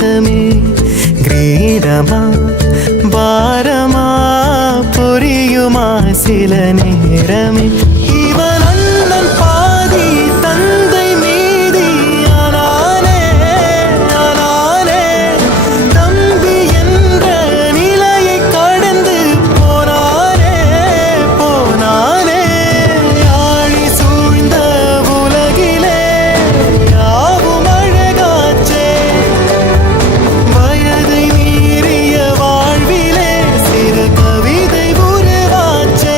பாசமே கிரீடமா பாரமா புரியுமா சில நேரமே இவன் அண்ணன் பாதி தந்தை மீதி ஆனானே ஆனானே தம்பி என்ற நிலையை கடந்து போனானே போனானே ஆழி சூழ்ந்த உலகிலே யாவும் அழகாச்சே வயதை மீறிய வாழ்விலே சிறு கவிதை உருவாச்சே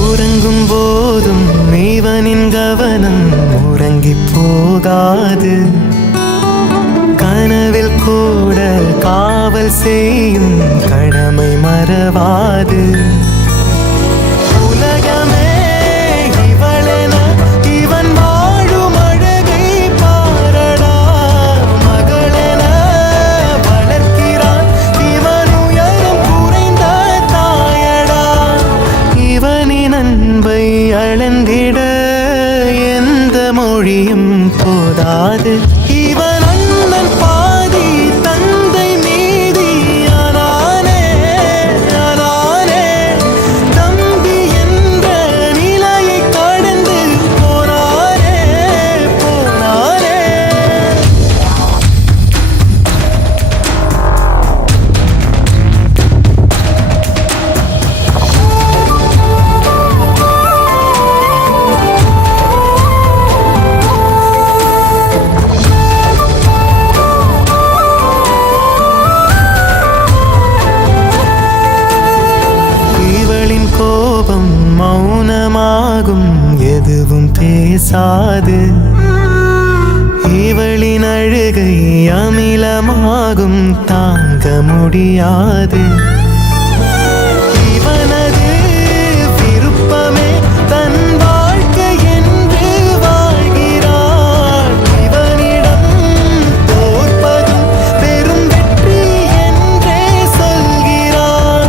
உறங்கும் போதும் இவனின் கவனம் உறங்கி போகாது கனவில் கூட காவல் செய்யும் கடமை மறவாது உலகமே இவளென இவன் வாழும் அழகை பாரடா மகளென வளர்க்கிறான் இவன் உயரம் குறைந்த தாயடா இவனின் அன்பை அளந்திட எந்த மொழியும் போதாது இவன் அண்ணன் பாதி தந்தை மீதி ஆனானே ஆனானே தம்பி என்ற நிலையை கடந்து போனானே போனானே இவளின் கோபம் மௌனமாகும் எதுவும் பேசாது இவளின் அழுகை அமிலமாகும் தாங்க முடியாது இவனது விருப்பமே தன் வாழ்க்கை என்று வாழ்கிறாள் இவனிடம் தோற்பதும் பெரும் வெற்றி என்றே சொல்கிறாள்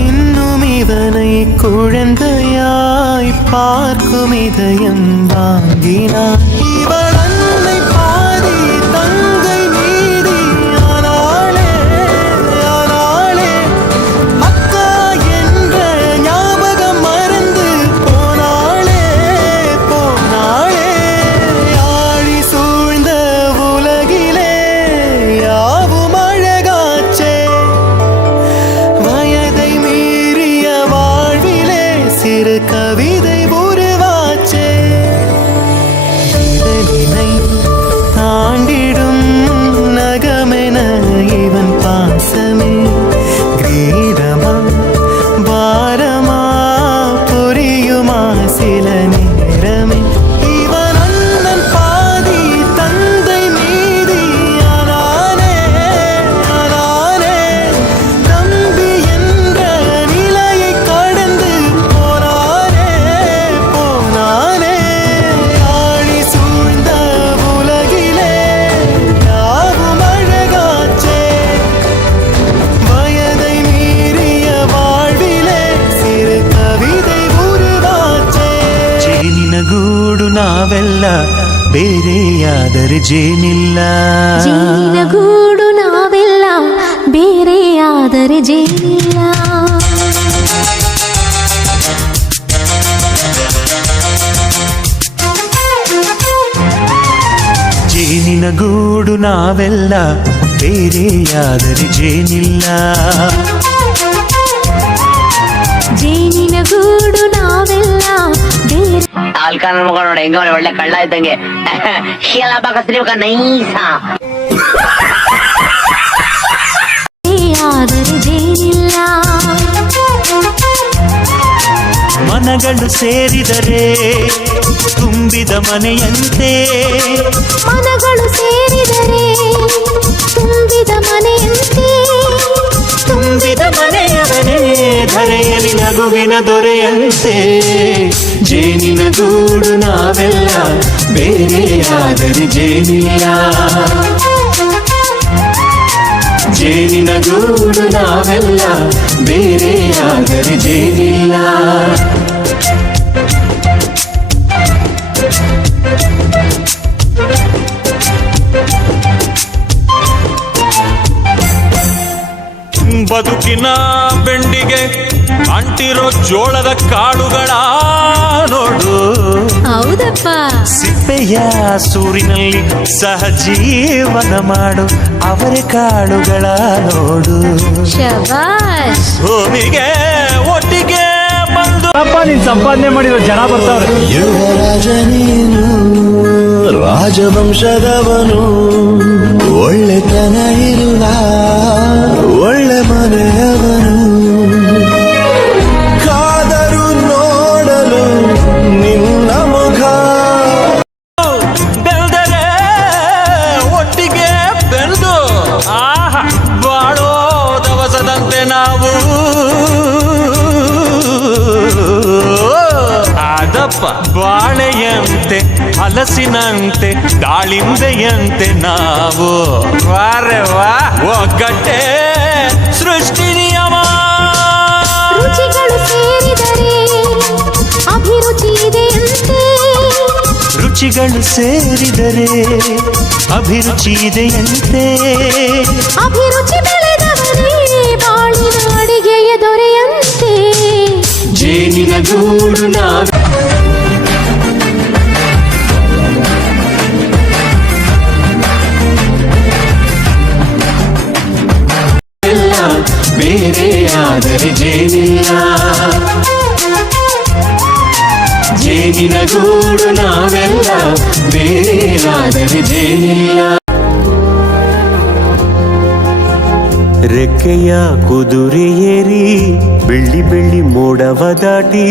இன்னும் இவனை குழந்தையாய் பார்க்கும் இதயம் வாங்கினான் இவள் அன்னை பாதி தங்கை மீதி ஆனாளே ஆனாளே அக்கா என்ற ஞாபகம் மறந்து போனாளே போனாளே ஆழி சூழ்ந்த உலகிலே யாவும் அழகாச்சே வயதை மீறிய வாழ்விலே சிறு கவிதை உருவாச்சே இதழினை தாண்டிடும் நகமென இவன் பாசமே கிரீடமா பாரமா புரியுமா சில நேரமே இவன் அண்ணன் பாதி தந்தை மீதி ஆனானே ஆனானே தம்பி என்ற நிலையை கடந்து போனானே போனானே ஆழி சூழ்ந்த உலகிலே யாவும் அழகாச்சே வயதை மீறிய வாழ்விலே சிறு கவிதை உருவாச்சே ಜೇನಿನ ಗೂಡು ನಾವೆಲ್ಲ ಬೇರೆಯಾದರೆ ಜೇನಿಲ್ಲ ಜೇನಿನ ಗೂಡು ನಾವೆಲ್ಲ ಬೇರೆಯಾದರೆ ಜೇನಿಲ್ಲ ಜೇನಿನ ಗೂಡು ನಾವೆಲ್ಲ ಬೇರೆಯಾದರೆ ಜೇನಿಲ್ಲ ಜೇನಿನ ಗೂಡು ನಾವೆಲ್ಲ ಬೇರೆ ಆಲ್ಕಾನ ಮಗ ನೋಡಿ ಹೆಂಗ ಒಳ್ಳೆ ಕಳ್ಳ ಇದ್ದಂಗೆ ಎಲ್ಲ ಬಾಕ ನೈಸ ಆದರೆ ಜೇನಿಲ್ಲ ಮನಗಳು ಸೇರಿದರೆ ತುಂಬಿದ ಮನೆಯಂತೆ ಮನಗಳು ಸೇರಿದರೆ ತುಂಬಿದ ಮನೆಯಂತೆ ತುಂಬಿದ ಮನೆಯವನೇ ಧರೆಯಲ್ಲಿ ನಗು ನಗುವಿನ ದೊರೆಯಂತೆ ಜೇನಿನ ಗೂಡು ನಾವೆಲ್ಲ ಬೇರೆಯಾದರೆ ಜೇನಿಲ್ಲ ಜೇನಿನ ಗೂಡು ನಾವೆಲ್ಲ ಬೇರೆಯಾದರೆ ಜೇನಿಲ್ಲ ಬದುಕಿನ ಬೆಂಡಿಗೆ ಅಂಟಿರೋ ಜೋಳದ ಕಾಳುಗಳ ನೋಡು ಹೌದಪ್ಪ ಸಿಪ್ಪೆಯ ಸೂರಿನಲ್ಲಿ ಸಹಜೀವನ ಮಾಡು ಅವರೆ ಕಾಳುಗಳ ನೋಡು ಶಬಾಷ್ ಭೂಮಿಗೆ ಒಟ್ಟಿಗೆ ಬಂದು ಅಪ್ಪ ನೀನ್ ಸಂಪಾದನೆ ಮಾಡಿರೋ ಜನ ಬರ್ತಾವ್ರೆ ಯುವರಾಜ ನೀನು ರಾಜವಂಶದವನು ಒಳ್ಳೆತನ ಇರುವ ಒಳ್ಳೆ ಮನೆಯವನು ಕಾದರು ನೋಡಲು ನಿನ್ನ ಮುಖ ಬೆಳೆದರೆ ಒಟ್ಟಿಗೆ ಬೆಳೆದು ಆಹಾ ಬಾಳೋ ದವಸದಂತೆ ನಾವು ಅದಪ್ಪ ಬಾಳೆಯಂತೆ ಹಲಸಿನಂತೆ ದಾಳಿಂಬೆಯಂತೆ ನಾವು ವಾರೆ ವಾ ಒಗ್ಗಟ್ಟೆ ಸೃಷ್ಟಿ ನಿಯಮ ರುಚಿಗಳು ಸೇರಿದರೆ ಅಭಿರುಚಿ ಇದೆಯಂತೆ ರುಚಿಗಳು ಸೇರಿದರೆ ಅಭಿರುಚಿ ಇದೆಯಂತೆ ಅಭಿರುಚಿ ಬೆಳೆದವರೇ ಬಾಳಿನ ಅಡಿಗೆಯ ದೊರೆಯಂತೆ ಜೇನಿನ ಗೂಡು ನಾವೆಲ್ಲ ಬೇರೆಯಾದರೆ ಜೇನಿಲ್ಲ ಜೇನಿನ ಗೂಡು ನಾವೆಲ್ಲ ಬೇರೆಯಾದರೆ ಜೇನಿಲ್ಲ ರೆಕ್ಕೆಯ ಕುದುರೆ ಏರಿ ಬೆಳ್ಳಿ ಬೆಳ್ಳಿ ಮೋಡವ ದಾಟಿ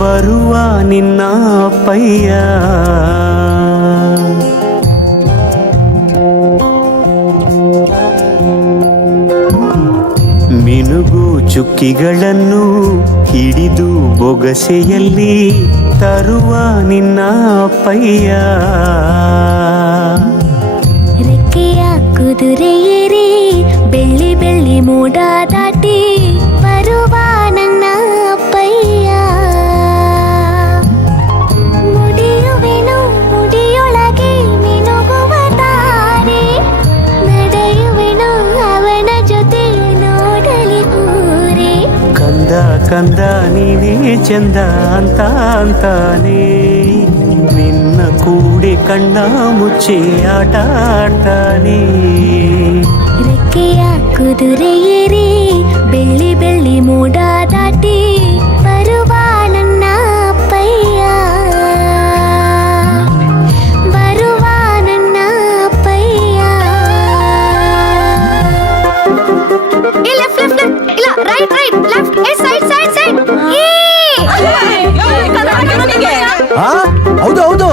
ಬರುವ ನಿನ್ನ ಅಪ್ಪಯ್ಯ ಮಿನುಗು ಚುಕ್ಕಿಗಳನ್ನು ಹಿಡಿದು ಬೊಗಸೆಯಲ್ಲಿ ತರುವ ನಿನ್ನ ಅಪ್ಪಯ್ಯ ರೆಕ್ಕೆಯ ಕುದುರೆ ಏರಿ ಬೆಳ್ಳಿ ಬೆಳ್ಳಿ ಮೋಡ ದಾಟಿ ಬರುವ ನನ್ನ ಅಪ್ಪಯ್ಯ ಮುಡಿಯುವೆನು ಮುಡಿಯೊಳಗೆ ಮಿನುಗುವ ತಾರೆ ನಡೆಯುವೆನು ಅವನ ಜೊತೆ ನೋಡಲಿ ಊರೇ ಕಂದ ಕಂದ ನೀನೇ ಚಂದ ಅಂತ ಅಂತಾನೆ ನಿನ್ನ ಕೂಡಿ ಕಣ್ಣ ಮುಚ್ಚಿ ಆಟ ಆಡ್ತಾನೆ ರೆಕ್ಕೆಯ ಕುದುರೆ ಏರಿ ಬೆಳ್ಳಿ ಬೆಳ್ಳಿ ಮೋಡ ದಾಟಿ ಬರುವ ನನ್ನ ಅಪ್ಪಯ್ಯ ಬರುವ ನನ್ನ ಅಪ್ಪಯ್ಯ ಇಲ್ಲ ಲೆಫ್ಟ್ ಇಲ್ಲ right right left side side side ಹೌದು ಹೌದು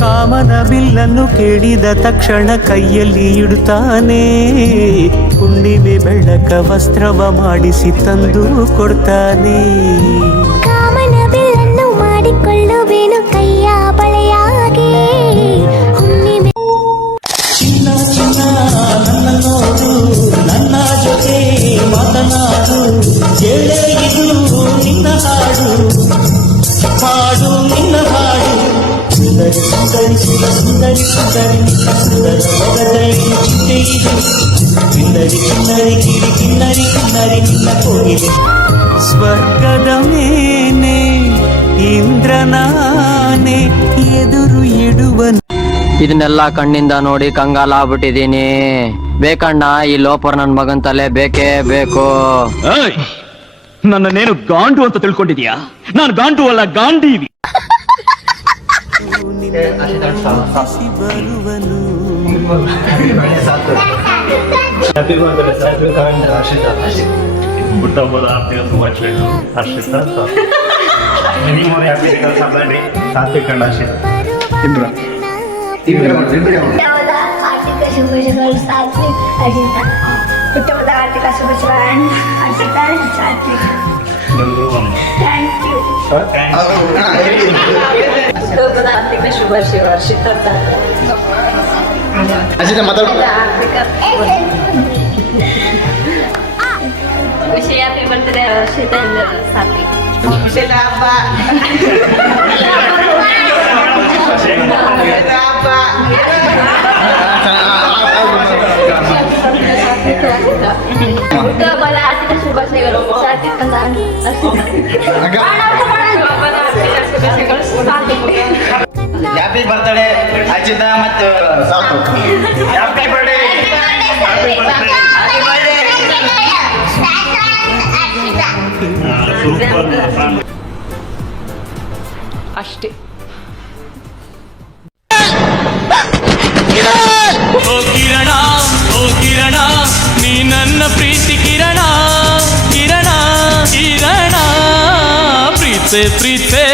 ಕಾಮನ ಬಿಲ್ಲನ್ನು ಕೇಳಿದ ತಕ್ಷಣ ಕೈಯಲ್ಲಿ ಇಡುತ್ತಾನೆ ಹುಣ್ಣಿಮೆ ಬೆಳಕ ವಸ್ತ್ರವ ಮಾಡಿಸಿ ತಂದು ಕೊಡ್ತಾನೆ ಕಾಮನ ಬಿಲ್ಲನ್ನು ಮಾಡಿಕೊಳ್ಳುವೆನು ಕೈಯ ಬಳೆಯಾಗಿ ಹುಣ್ಣಿಮೆ ನನ್ನ ನೋಡು ನನ್ನ ಜೊತೆ ಮಾತನಾಡು ಕೇಳೇ ಇದು ನಿನ್ನ ಹಾಡು ಹಾಡು ನಿನ್ನ ಹಾಡು ಸುಂದರಿ ಸುಂದರಿ ಸುಂದರಿ ಸುಂದರಿ ಸುಂದರ ಮೊಗದಲ್ಲಿ ಚಿಟ್ಟೆ ಇದು ಕಿನ್ನರಿ ಕಿನ್ನರಿ ಕಿರಿ ಕಿನ್ನರಿ ಕಿನ್ನರಿ ನಿನ್ನ ಕೋಗಿಲೆ ಸ್ವರ್ಗದ ಮೇನೆ ಇಂದ್ರನಾನೆ ಎದುರು ಇಡುವ ಇದನ್ನೆಲ್ಲ ಕಣ್ಣಿಂದ ನೋಡಿ ಕಂಗಾಲಾಗ್ಬಿಟ್ಟಿದೀನಿ ಬೇಕಣ್ಣ ಈ ಲೋಪರ್ ನನ್ ಮಗನ್ ತಲೆ ಬೇಕೇ ಬೇಕು ನನ್ನೇನು ಗಾಂಡು ಅಂತ ತಿಳ್ಕೊಂಡಿದ್ಯಾ ನಾನು ಗಾಂಡು ಅಲ್ಲ ಗಾಂಡೀವಿ ಬರುವನು ಹುಟ್ಟಹಬ್ಬದ ಆರ್ಥಿಕ ಶುಭಾಶಯಗಳು ಹರ್ಷಿತ ಮಿನಿಮಮ್ ಹ್ಯಾಪಿ ಸಾಧನೆ ಸಾತ್ವಿಕ ಅಂಡ್ ಹರ್ಷಿತ ಇಬ್ರು ಆರ್ಥಿಕ ಶುಭಾಶಯಗಳು ಸಾತ್ವಿಕ್ ಅಜಿತ ಹುಟ್ಟುಹಬ್ಬದ ಆರ್ಥಿಕ ಶುಭಾಶಯಗಳು ಅಜಿತ ಸಾತ್ವಿಕ್ ಥ್ಯಾಂಕ್ ಯು ಹುಟ್ಟುಹಬ್ಬದ ಆರ್ಥಿಕ ಶುಭಾಶಯಗಳು ಹರ್ಷಿತ ಅಜಿತ ಮಾತಾಡು ವಿಷಯ ಹ್ಯಾಪಿ ಬರ್ತ್ಡೇ ಹರ್ಷಿತ ಸಾತ್ವಿಕ್ ಹುಟ್ಟುಹಬ್ಬದ ಆರ್ಥಿಕ ಶುಭಾಶಯಗಳು ಸಾತ್ವಿಕ್ ಅಂತ ಹ್ಯಾಪಿ ಬರ್ತ್ಡೇ ಅಜಿತ ಮತ್ತು ಹ್ಯಾಪಿ ಬರ್ಡೇ ಅಷ್ಟೇ. ಓ ಕಿರಣ ಓ ಕಿರಣ ನೀ ನನ್ನ ಪ್ರೀತಿ ಕಿರಣ ಕಿರಣ ಕಿರಣ ಪ್ರೀತೆ ಪ್ರೀತೆ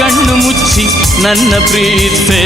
ಕಣ್ಣು ಮುಚ್ಚಿ ನನ್ನ ಪ್ರೀತೆ